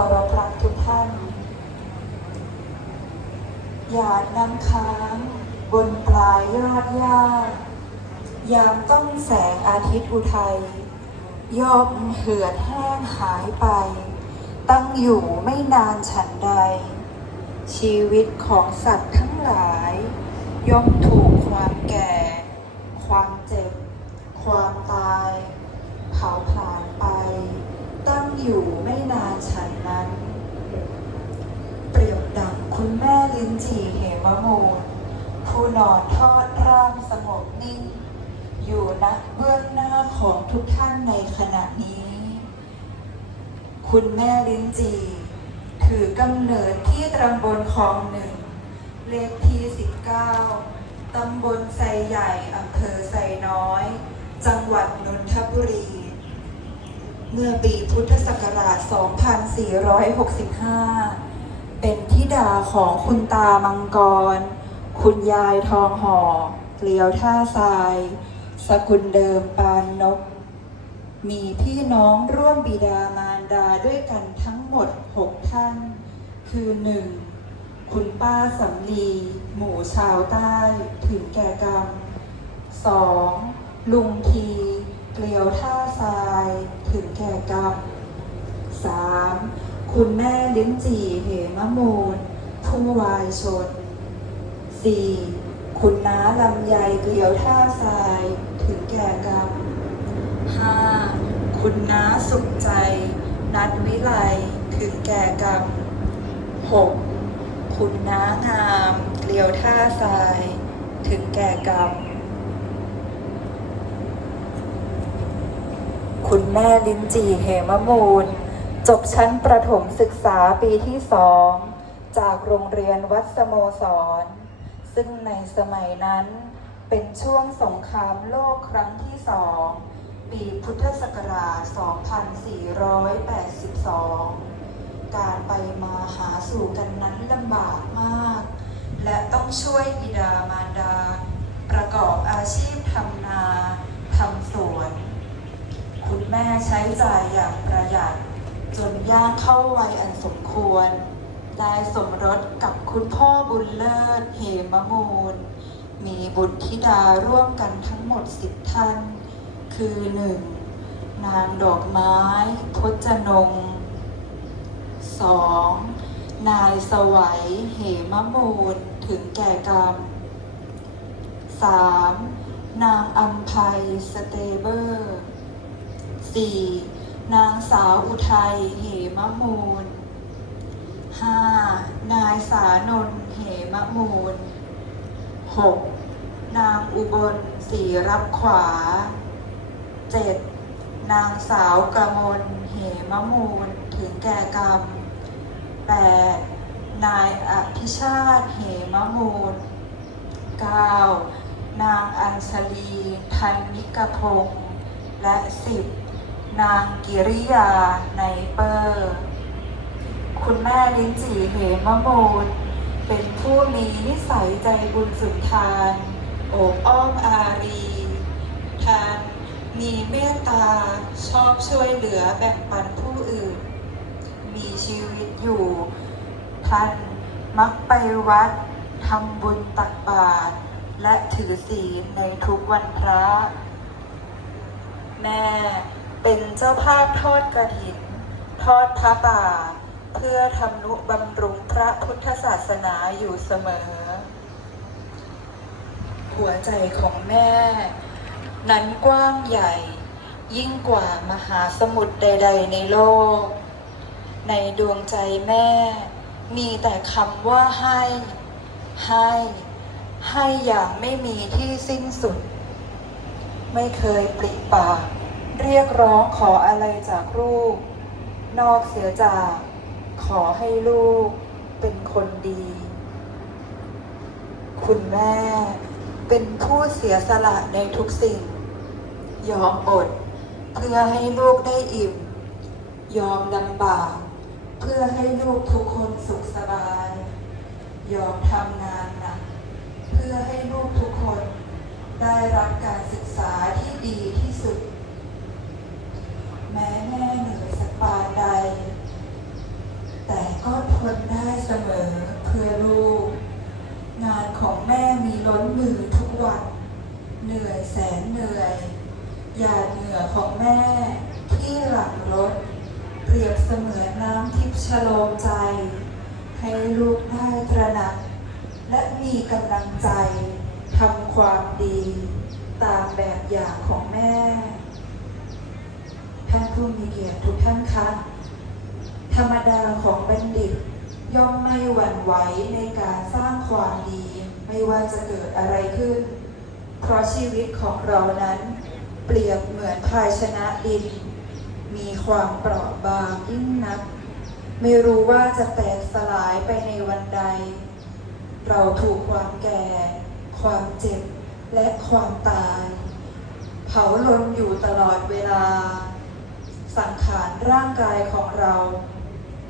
ารพรักทุกท่าน หยาดน้ำค้างบนปลายยอดหญ้ายามต้องแสงอาทิตย์อุทัย ยอมเหือดแห้งหายไป ตั้งอยู่ไม่นานฉันใด ชีวิตของสัตว์ทั้งหลาย ย่อมถูกความแก่ ความเจ็บ ความตาย เผาผลาญไป ตั้งอยู่ไม่นานฉันนั้น เปรียบดังคุณแม่ลิ้นจี่เหมมูลผู้นอนทอดร่างสงบนิ่ง อยู่ณเบื้องหน้าของทุกท่านในขณะนี้ คุณแม่ลิ้นจี่ถือกำเนิดที่ตำบลคลองหนึ่ง เลขที่ 19 ตำบลไซใหญ่อำเภอไซน้อย จังหวัดนนทบุรี เมื่อปีพุทธศักราช 2465 เป็นธิดาของคุณตามังกร คุณยายทองห่อเกลียวท่าทราย สกุลเดิมปานนก มีพี่น้องร่วมบิดามารดาด้วยกันทั้งหมด 6 ท่าน คือ 1. คุณป้าสำลี หมู่ชาวใต้ถึงแก่กรรม 2. ลุงที เกลียวท่าทราย ถึงแก่กรรม 3. คุณแม่ลิ้นจี่เหมมูล ผู้วายชน 4. คุณน้าลำไยเกลียวท่าทรายถึงแก่กรรม 5. คุณน้าสุขใจ นัดวิไลถึงแก่กรรม 6. คุณน้างามเกลียวท่าทราย ถึงแก่กรรม คุณแม่ลิ้นจีเหมมูล จบชั้นประถมศึกษาปีที่สอง จากโรงเรียนวัดสโมสร ซึ่งในสมัยนั้นเป็นช่วงสงครามโลกครั้งที่สอง ปีพุทธศักราช 2482 การไปมาหาสู่กันนั้นลำบากมาก และต้องช่วยบิดามารดา ประกอบอาชีพทำนาทำสวน แม่ใช้จ่ายอย่างประหยัด จนย่างเข้าวัยอันสมควร ได้สมรสกับคุณพ่อบุญเลิศเหมมูล มีบุตรธิดาร่วมกันทั้งหมดสิบท่าน คือหนึ่งนางดอกไม้ พจนงสองนายสวัยเหมมูลถึงแก่กรรมสามนางอัมภัยสเตเบอร์ 4. นางสาวอุทัย เหมมูล 5. นายสานนท์เหมมูล 6. นางอุบลศรีรับขวา 7. นางสาวกระมลเหมมูล ถึงแก่กรรม 8. นายอภิชาติเหมมูล 9. นางอัญชลี ทันนิกพงศ์และ 10. นางกิริยาในเปอร์ คุณแม่ลิ้นจี่เหมมูล เป็นผู้มีนิสัยใจบุญสุนทานโอบอ้อมอารีทานมีเมตตาชอบช่วยเหลือแบ่งปันผู้อื่น มีชีวิตอยู่ ท่านมักไปวัดทำบุญตักบาตรและถือศีลในทุกวันพระ แม่ เป็นเจ้าภาพทอดกระถิน ทอดพระป่า เพื่อทำนุบำรุงพระพุทธศาสนาอยู่เสมอ หัวใจของแม่ นั้นกว้างใหญ่ ยิ่งกว่ามหาสมุทรใด ๆ ในโลก ในดวงใจแม่ มีแต่คำว่าให้ ให้ ให้อย่างไม่มีที่สิ้นสุด ไม่เคยปริปาก เรียกร้องขออะไรจากลูก นอกเสียจากขอให้ลูกเป็นคนดี คุณแม่เป็นผู้เสียสละในทุกสิ่ง ยอมอดเพื่อให้ลูกได้อิ่ม ยอมลำบากเพื่อให้ลูกทุกคนสุขสบาย ยอมทำงานหนักเพื่อให้ลูกทุกคนได้รับการศึกษาที่ดีที่สุดแม้แม่เหนื่อยสักปานใด นื่อยแสนเหนื่อย หยาดเหงื่อของแม่ที่หลั่งรถเปรียบเสมือนน้ำทิพย์ชโลมใจ ให้ลูกได้ตระหนัก และมีกำลังใจทำความดี ตามแบบอย่างของแม่ ท่านผู้มีเกียรติทุกท่านคะ ธรรมดาของบัณฑิต ย่อมไม่หวั่นไหวในการสร้างความดีไม่ว่าจะเกิดอะไรขึ้น เพราะชีวิตของเรานั้น เปรียบเหมือนภาชนะดิน มีความเปราะบางยิ่งนัก ไม่รู้ว่าจะแตกสลายไปในวันใด เราถูกความแก่ ความเจ็บและความตาย เผาลนอยู่ตลอดเวลา สังขารร่างกายของเรา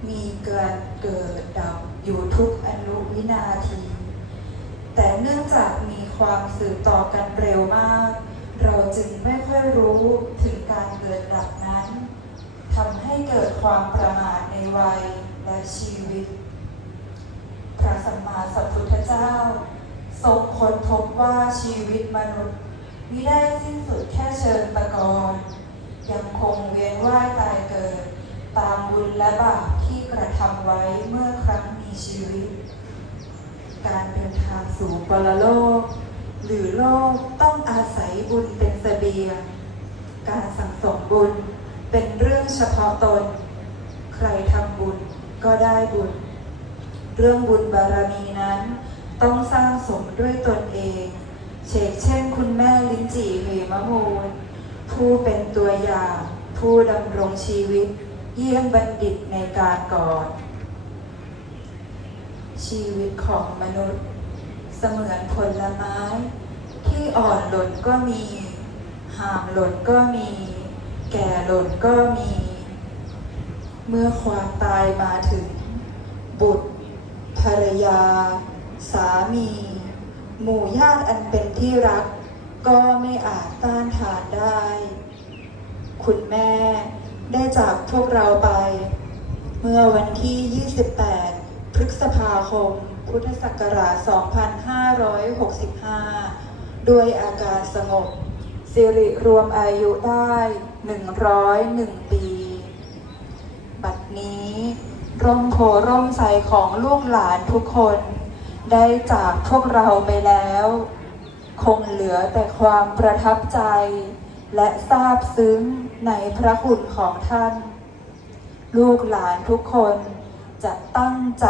มีเการเกิดดับอยู่ทุกอนุวินาที แต่เนื่องจากมี ความสืบต่อกันเร็วมาก เราจึงไม่ค่อยรู้ถึงการเกิดดับนั้นทำให้เกิดความประมาทในวัยและชีวิต พระสัมมาสัมพุทธเจ้า ทรงค้นพบว่าชีวิตมนุษย์มิได้สิ้นสุดแค่เชิงตะกอนยังคงเวียนว่ายตายเกิด ตามบุญและบาปที่กระทำไว้เมื่อครั้งมีชีวิต การเดินทางสู่ปรโลก หรือโลกต้องอาศัยบุญเป็นเสบียง การสั่งสมบุญเป็นเรื่องเฉพาะตน ใครทำบุญก็ได้บุญ เรื่องบุญบารมีนั้น ต้องสร้างสมด้วยตนเอง เชกเช่นคุณแม่ลิ้นจี่เหมะมูล ผู้เป็นตัวอย่าง ผู้ดำรงชีวิต เยี่ยมบัณฑิตในการก่อน ชีวิตของมนุษย์ เสมือนผลไม้ ที่อ่อนหล่นก็มี ห่ามหล่นก็มี แก่หล่นก็มี เมื่อความตายมาถึง บุตร ภรรยา สามี หมู่ญาติอันเป็นที่รัก ก็ไม่อาจต้านทานได้ คุณแม่ได้จากพวกเราไป เมื่อวันที่ 28 พฤษภาคม พุทธศักราช 2565 ด้วยอาการสงบ สิริรวมอายุได้ 101 ปี บัดนี้ ร่มโพร่มใสของลูกหลานทุกคน ได้จากพวกเราไปแล้ว คงเหลือแต่ความประทับใจ และซาบซึ้งในพระคุณของท่าน ลูกหลานทุกคนจะตั้งใจ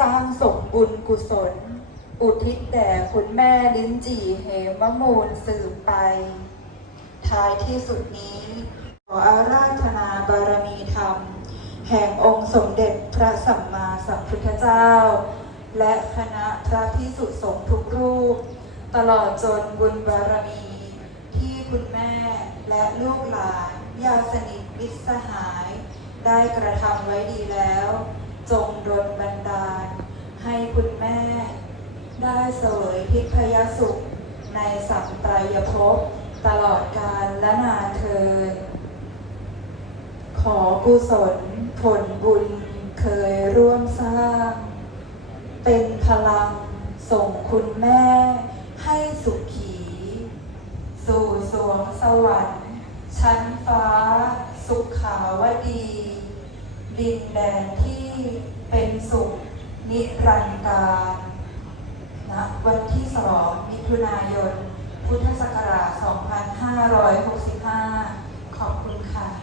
สร้างสมบุญกุศล อุทิศแด่คุณแม่ลิ้นจี่เหมมูลสืบไป ท้ายที่สุดนี้ ขออาราธนาบารมีธรรม แห่งองค์สมเด็จพระสัมมาสัมพุทธเจ้า และคณะพระพิสุสงฆ์ทุกรูป ตลอดจนบุญบารมี ที่คุณแม่และลูกหลานญาติสนิทมิตรสหาย ได้กระทำไว้ดีแล้ว จงดลบันดาล ให้คุณแม่ ได้เสวยทิพยสุข ในสัมไตรยภพตลอดกาลและนานเทิน ขอกุศลผลบุญเคยร่วมสร้าง เป็นพลังส่งคุณแม่ให้สุขี สู่สวงสวรรค์ ชั้นฟ้า สุขขาวดี ดินแดนที่ เป็นสุขนิรันดร์การณวันที่สองมิถุนายน พุทธศักราช 2565 ขอบคุณค่ะ